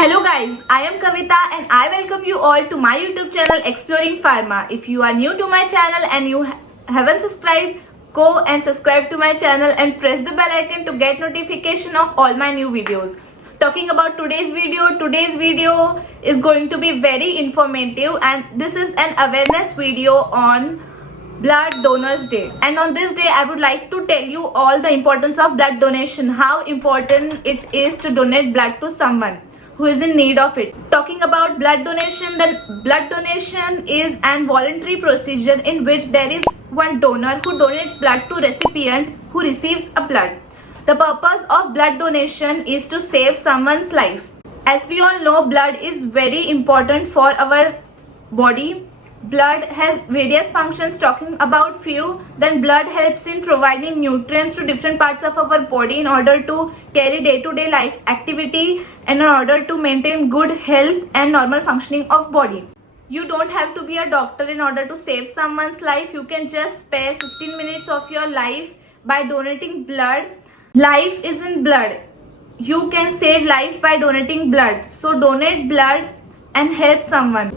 Hello guys, I am Kavita and I welcome you all to my YouTube channel Exploring Pharma. If you are new to my channel and you haven't subscribed, go and subscribe to my channel and press the bell icon to get notification of all my new videos. Talking about today's video is going to be very informative and this is an awareness video on Blood Donors Day. And on this day I would like to tell you all the importance of blood donation, how important it is to donate blood to someone who is in need of it. Talking about blood donation, then blood donation is an voluntary procedure in which there is one donor who donates blood to recipient who receives a blood. The purpose of blood donation is to save someone's life. As we all know, blood is very important for our body. Blood has various functions. Talking about few, then blood helps in providing nutrients to different parts of our body in order to carry day-to-day life activity and in order to maintain good health and normal functioning of body. You don't have to be a doctor in order to save someone's life. You can just spare 15 minutes of your life by donating blood. Life is in blood. You can save life by donating blood. So donate blood and help someone.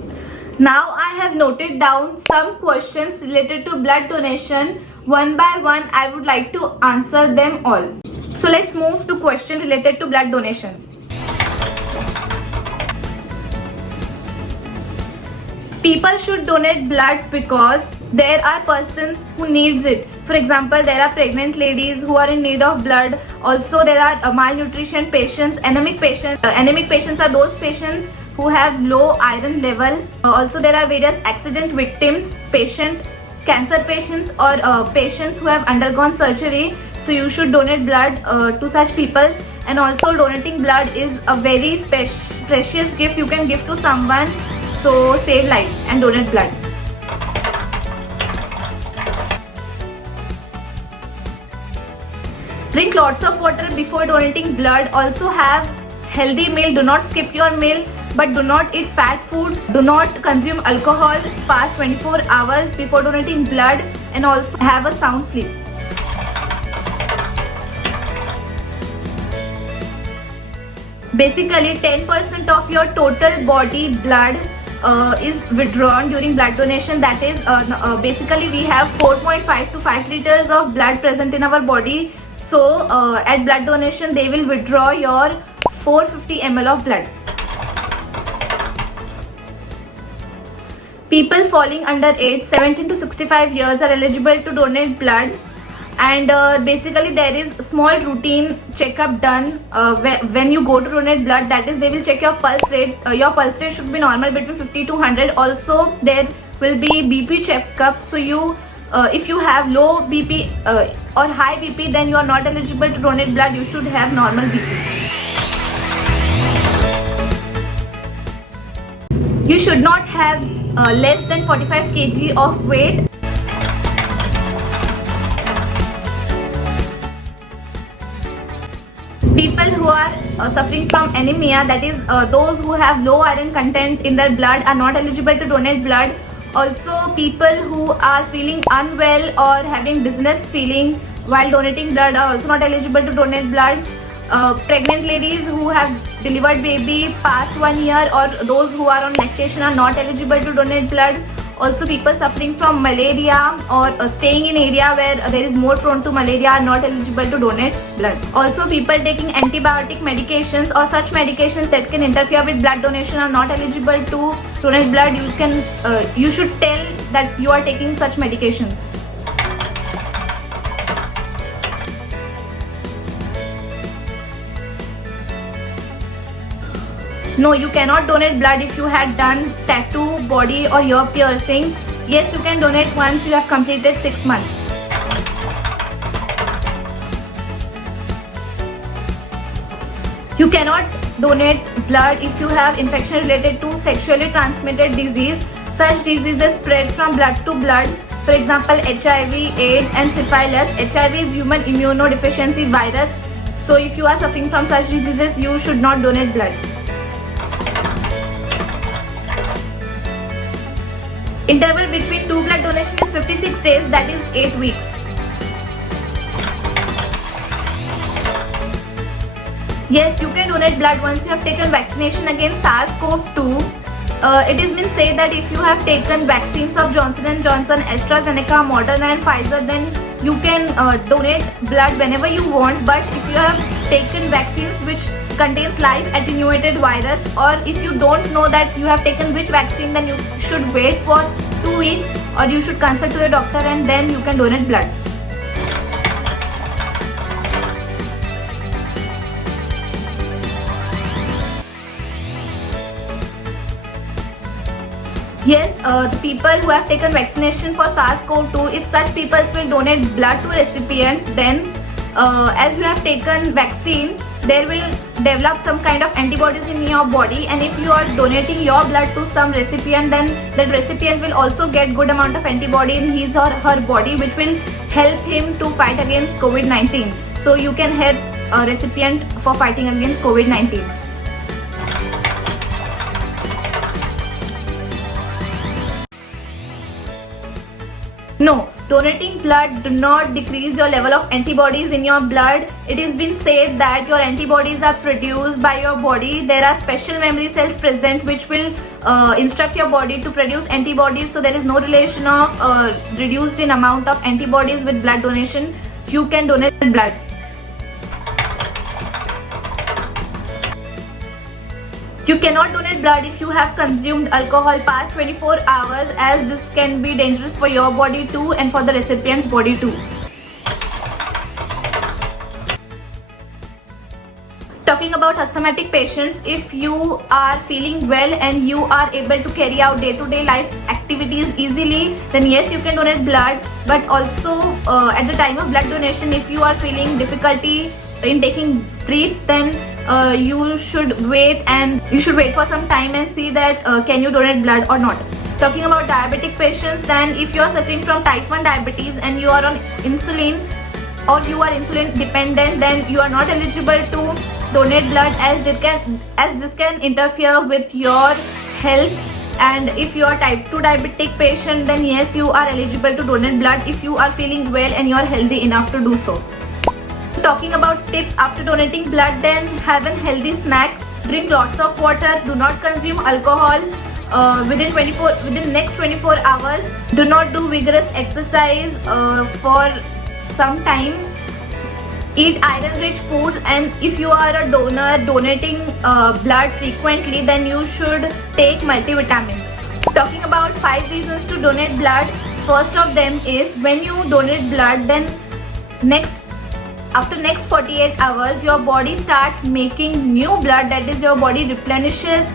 Now I have noted down some questions related to blood donation. One by one I would like to answer them all. So let's move to question related to blood donation. People should donate blood because there are persons who needs it. For example, there are pregnant ladies who are in need of blood. Also there are malnutrition patients, anemic patients. Anemic patients are those patients who have low iron level. Also there are various accident victims, cancer patients or patients who have undergone surgery. So you should donate blood to such people. And also donating blood is a very precious gift you can give to someone. So save life and donate blood. Drink lots of water before donating blood. Also have healthy meal. Do not skip your meal. But do not eat fat foods. Do not consume alcohol past 24 hours before donating blood. And also have a sound sleep. Basically 10% of your total body blood is withdrawn during blood donation. That is basically we have 4.5 to 5 liters of blood present in our body. So at blood donation they will withdraw your 450 ml of blood. People falling under age 17 to 65 years are eligible to donate blood. And basically there is small routine checkup done when you go to donate blood. That is, they will check your pulse rate. Your pulse rate should be normal between 50 to 100. Also there will be BP checkup. So you if you have low BP or high BP, then you are not eligible to donate blood. You should have normal BP. You should not have less than 45 kg of weight. People who are suffering from anemia, that is those who have low iron content in their blood, are not eligible to donate blood. Also people who are feeling unwell or having dizziness feeling while donating blood are also not eligible to donate blood. Pregnant ladies who have delivered baby past 1 year or those who are on lactation are not eligible to donate blood. Also people suffering from malaria or staying in area where there is more prone to malaria are not eligible to donate blood. Also people taking antibiotic medications or such medications that can interfere with blood donation are not eligible to donate blood. You should tell that you are taking such medications. No, you cannot donate blood if you had done tattoo, body or ear piercing. Yes, you can donate once you have completed 6 months. You cannot donate blood if you have infection related to sexually transmitted disease. Such diseases spread from blood to blood. For example, HIV, AIDS and syphilis. HIV is human immunodeficiency virus. So if you are suffering from such diseases, you should not donate blood. Interval between two blood donation is 56 days, that is 8 weeks. Yes, you can donate blood once you have taken vaccination against SARS-CoV-2. It has been said that if you have taken vaccines of Johnson & Johnson, AstraZeneca, Moderna and Pfizer, then you can donate blood whenever you want. But if you have taken vaccines which contains live attenuated virus, or if you don't know that you have taken which vaccine, then you should wait for 2 weeks, or you should consult to your doctor and then you can donate blood. Yes, the people who have taken vaccination for SARS-CoV-2, if such people will donate blood to a recipient, then as you have taken vaccine, there will develop some kind of antibodies in your body, and if you are donating your blood to some recipient, then that recipient will also get good amount of antibody in his or her body, which will help him to fight against COVID-19. So you can help a recipient for fighting against COVID-19. No, donating blood do not decrease your level of antibodies in your blood. It has been said that your antibodies are produced by your body. There are special memory cells present which will instruct your body to produce antibodies. So there is no relation of reduced in amount of antibodies with blood donation. You can donate blood. You cannot donate blood if you have consumed alcohol past 24 hours, as this can be dangerous for your body too and for the recipient's body too. Talking about asthmatic patients, if you are feeling well and you are able to carry out day-to-day life activities easily, then yes, you can donate blood. But also at the time of blood donation, if you are feeling difficulty in taking breath, then you should wait for some time and see that can you donate blood or not. Talking about diabetic patients, then if you are suffering from type 1 diabetes and you are on insulin, or you are insulin dependent, then you are not eligible to donate blood, as this can interfere with your health. And if you are type 2 diabetic patient, then yes, you are eligible to donate blood if you are feeling well and you are healthy enough to do so. Talking about tips after donating blood, then have a healthy snack, drink lots of water, do not consume alcohol within next 24 hours, do not do vigorous exercise for some time, eat iron rich foods, and if you are a donor donating blood frequently, then you should take multivitamins. Talking about 5 reasons to donate blood, first of them is when you donate blood, then after next 48 hours, your body starts making new blood, that is your body replenishes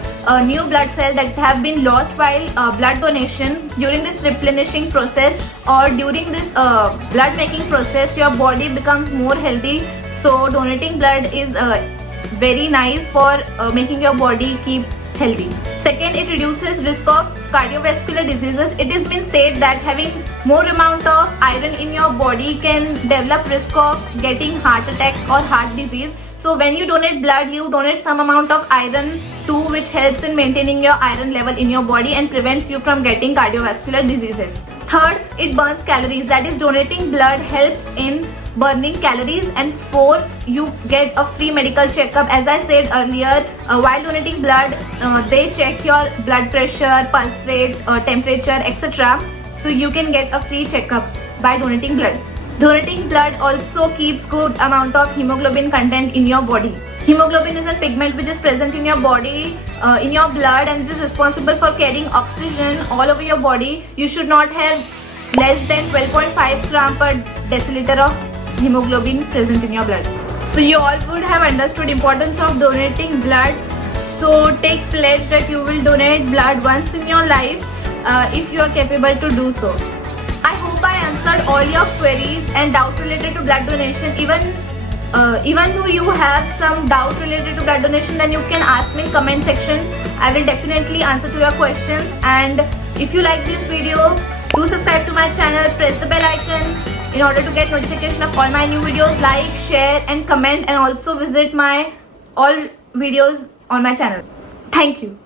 new blood cells that have been lost while blood donation. During this replenishing process or during this blood making process, your body becomes more healthy. So donating blood is very nice for making your body keep healthy. Second, it reduces risk of cardiovascular diseases. It has been said that having more amount of iron in your body can develop risk of getting heart attacks or heart disease. So when you donate blood, you donate some amount of iron too, which helps in maintaining your iron level in your body and prevents you from getting cardiovascular diseases. Third, it burns calories. That is, donating blood helps in burning calories. And fourth, you get a free medical checkup. As I said earlier, while donating blood, they check your blood pressure, pulse rate, temperature, etc. So you can get a free checkup by donating blood. Donating blood also keeps good amount of hemoglobin content in your body. Hemoglobin is a pigment which is present in your body, in your blood, and it is responsible for carrying oxygen all over your body. You should not have less than 12.5 gram per deciliter of hemoglobin present in your blood. So you all would have understood importance of donating blood. So take pledge that you will donate blood once in your life if you are capable to do so. I hope I answered all your queries and doubt related to blood donation. Even though you have some doubt related to blood donation, then you can ask me in comment section. I will definitely answer to your questions. And if you like this video, do subscribe to my channel, press the bell icon in order to get notification of all my new videos. Like, share and comment, and also visit my all videos on my channel. Thank you.